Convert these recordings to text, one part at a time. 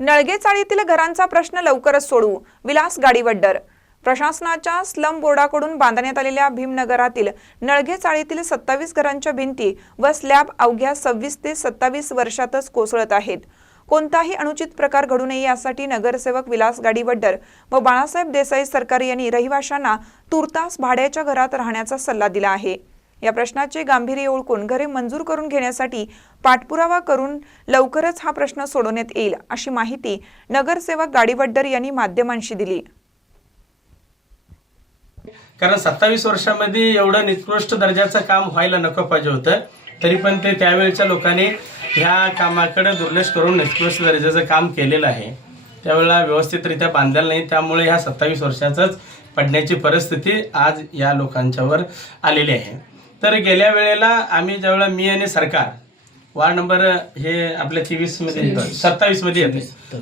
नळगे चाळीतील घरांचा प्रश्न लवकरच सोडवू विलास गाडीवड्डर. प्रशासनाच्या स्लम बोर्डाकडून बांधण्यात आलेल्या भीमनगरातील नळगे चाळीतील सत्तावीस घरांच्या भिंती व स्लॅब अवघ्या सव्वीस ते सत्तावीस वर्षातच कोसळत आहेत. कोणताही अनुचित प्रकार घडू नये यासाठी नगरसेवक विलास गाडीवड्डर व बाळासाहेब देसाई सरकार यांनी रहिवाशांना तुर्तास भाड्याच्या घरात राहण्याचा सल्ला दिला आहे. या प्रश्नाचे गांभीर्य ओळखून घरे मंजूर करून घेण्यासाठी पाठपुरावा करून लवकरच हा प्रश्न सोडवण्यात येईल अशी माहिती नगरसेवक गाडीवड्डर यांनी माध्यमांशी दिली. कारण सत्तावीस वर्षामध्ये एवढं निकृष्ट दर्जाचं काम व्हायला नको पाहिजे होतं. तरी पण ते त्यावेळच्या लोकांनी ह्या कामाकडे दुर्लक्ष करून निकृष्ट दर्जाचं काम केलेलं आहे. त्यावेळेला व्यवस्थितरित्या बांधलेलं नाही. त्यामुळे ह्या सत्तावीस वर्षाचंच पडण्याची परिस्थिती आज या लोकांच्यावर आलेली आहे. तर गेल्या वेळेला आम्ही ज्यावेळेला मी आणि सरकार वार्ड नंबर हे आपल्या चोवीसमध्ये सत्तावीसमध्ये येते.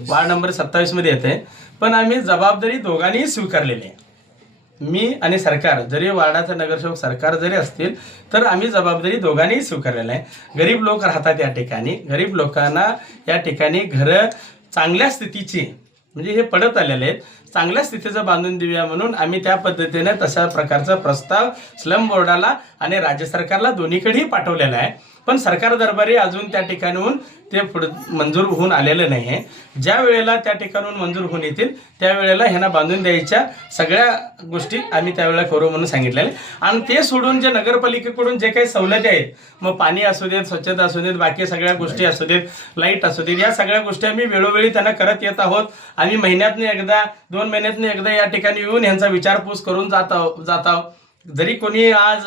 वार्ड नंबर सत्तावीसमध्ये येते. पण आम्ही जबाबदारी दोघांनीही स्वीकारलेली आहे. मी आणि सरकार जरी वार्डाचा नगरसेवक सरकार जरी असतील तर आम्ही जबाबदारी दोघांनीही स्वीकारलेलं आहे. गरीब लोक राहतात या ठिकाणी. गरीब लोकांना या ठिकाणी घरं चांगल्या स्थितीची म्हणजे हे पडत आलेले आहेत. चांगल्या स्थितीचं बांधून देऊया म्हणून आम्ही त्या पद्धतीने तशा प्रकारचा प्रस्ताव स्लम बोर्डाला आणि राज्य सरकारला दोन्हीकडेही पाठवलेला आहे. पण सरकार दरबारी अजून त्या ठिकाणाहून ते पुढे मंजूर होऊन आलेलं नाही आहे ज्या वेळेला त्या ठिकाणून मंजूर होऊन येतील त्यावेळेला ह्यांना बांधून द्यायच्या सगळ्या गोष्टी आम्ही त्यावेळेला करू म्हणून सांगितलेले आणि ते सोडून जे नगरपालिकेकडून जे काही सवलती आहेत मग पाणी असू देत स्वच्छता असू देत बाकी सगळ्या गोष्टी असू देत लाइट असू देत या सगळ्या गोष्टी आम्ही वेळोवेळी त्यांना करत येत आहोत. आम्ही महिन्यातनं एकदा दोन महिन्यातनं एकदा या ठिकाणी येऊन ह्यांचा विचारपूस करून जात आहो जात आहोत. जरी कोणी आज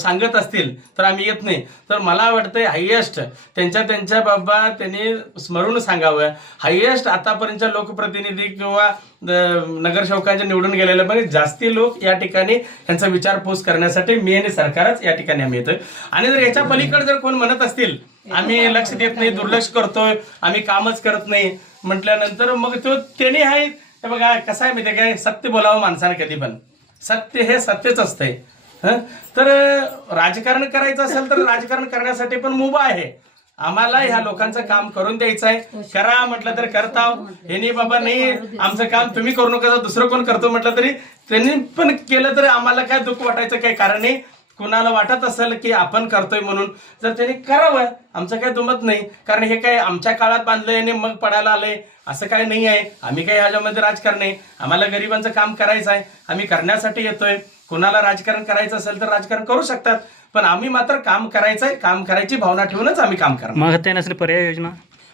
सांगत असतील तर आम्ही येत नाही. तर मला वाटतंय हायएस्ट त्यांच्या त्यांच्या बाबा त्यांनी स्मरून सांगावं. हायएस्ट आतापर्यंतच्या लोकप्रतिनिधी किंवा नगरसेवकांच्या निवडून गेलेल्या पण जास्ती लोक या ठिकाणी यांचा विचारपूस करण्यासाठी मी आणि सरकारच या ठिकाणी आम्ही येतोय. आणि जर याच्या पलीकडे जर कोण म्हणत असतील आम्ही लक्ष देत नाही दुर्लक्ष करतोय आम्ही कामच करत नाही म्हटल्यानंतर मग तो त्यांनी आहे बघा कसं आहे माहिती काय? सत्य बोलावं माणसानं कधी पण. सत्य हे सत्यच असतंय. तर राजकारण करायचं असेल तर राजकारण करण्यासाठी पण मुभा आहे. आम्हाला ह्या लोकांचं काम करून द्यायचं आहे करा म्हटलं तर करताव. यांनी बाबा नाही आमचं काम तुम्ही करू नका दुसरं कोण करतो म्हटलं तरी त्यांनी पण केलं तर आम्हाला काय दुःख वाटायचं काही कारण नाही. कुणाला वाटत असेल की आपण करतोय म्हणून जर त्यांनी करावं आमचं काय दुमत नाही. कारण हे काय आमच्या काळात बांधलंय आणि मग पडायला आलंय असं काय नाही आहे. आम्ही काही ह्याच्यामध्ये राजकारण नाही. आम्हाला गरिबांचं काम करायचं आहे. आम्ही करण्यासाठी येतोय. कुणाला राजकारण करायचं असेल तर राजकारण करू शकतात. पण आम्ही मात्र काम करायचं आहे काम करायची भावना ठेवूनच आम्ही काम करणार. मग ते नसले पर्याय योजना?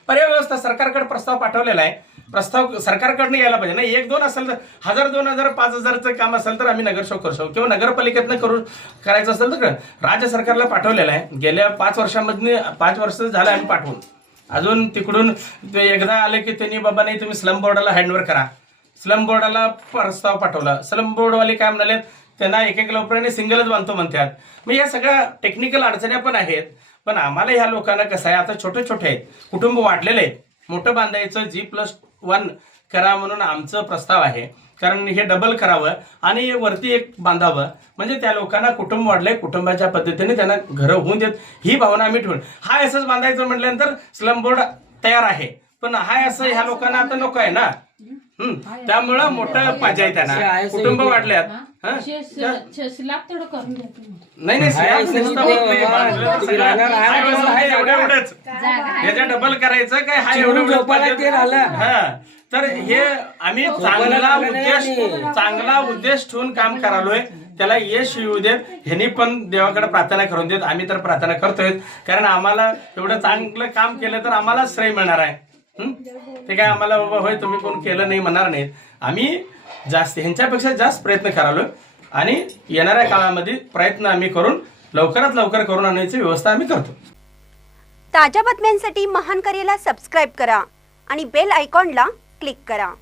पर्याय व्यवस्था सरकारकडे प्रस्ताव पाठवलेला आहे. प्रस्ताव सरकारकडनं यायला पाहिजे. ना एक दोन असेल तर हजार दोन हजार पाच हजारचं काम असेल तर आम्ही नगरसेवक करू शकतो किंवा नगरपालिकेतनं करू करायचं असेल तर राज्य सरकारला पाठवलेलं आहे. गेल्या पाच वर्षामध्ये पाच वर्ष झालं आम्ही पाठवून. अजून तिकडून ते एकदा आले की त्यांनी बाबा नाही तुम्ही स्लम बोर्डाला हँडओव्हर करा. स्लम बोर्डाला प्रस्ताव पाठवला. स्लम बोर्डवाले काय म्हणाले त्यांना एक एक लोकांनी सिंगलच बांधतो म्हणतात. मग या सगळ्या टेक्निकल अडचण्या पण आहेत. पण आम्हाला ह्या लोकांना कसं आहे आता छोटे छोटे आहेत. कुटुंब वाढलेले आहेत मोठं बांधायचं जी प्लस वन करा म्हणून आमचं प्रस्ताव आहे. कारण हे डबल करावं आणि वरती एक बांधावं. म्हणजे त्या लोकांना कुटुंब वाढलंय कुटुंबाच्या पद्धतीने त्यांना घरं होऊन देत. ही भावना आम्ही ठेवून. हा असंच बांधायचं म्हटल्यानंतर स्लम बोर्ड तयार आहे. पण हाय असं ह्या लोकांना आता नको आहे ना? त्यामुळं मोठं पाहिजे त्यांना कुटुंब वाढल्यात. हं? स्लॅब तेवढं करून देतो नाही नाही एवढंच. याच्या डबल करायचं काय? हाय एवढं. हा. तर हे आम्ही चांगला उद्देश चांगला उद्देश ठेवून काम करालोय. त्याला यश येऊ देत. ह्यांनी पण देवाकडे प्रार्थना करून देत. आम्ही तर प्रार्थना करतोय कारण आम्हाला एवढं चांगलं काम केलं तर आम्हाला श्रेय मिळणार आहे. हं? ते काय आम्हाला बाबा होय तुम्ही कोण केलं नाही म्हणणार नाही. आम्ही जास्त ह्यांच्यापेक्षा जास्त प्रयत्न करालो. आणि येणाऱ्या काळामध्ये प्रयत्न आम्ही करून लवकरात लवकर करून आणण्याची व्यवस्था आम्ही करतो. ताज्या बातम्यांसाठी महान करेला सबस्क्राईब करा आणि बेल आयकॉनला क्लिक करा.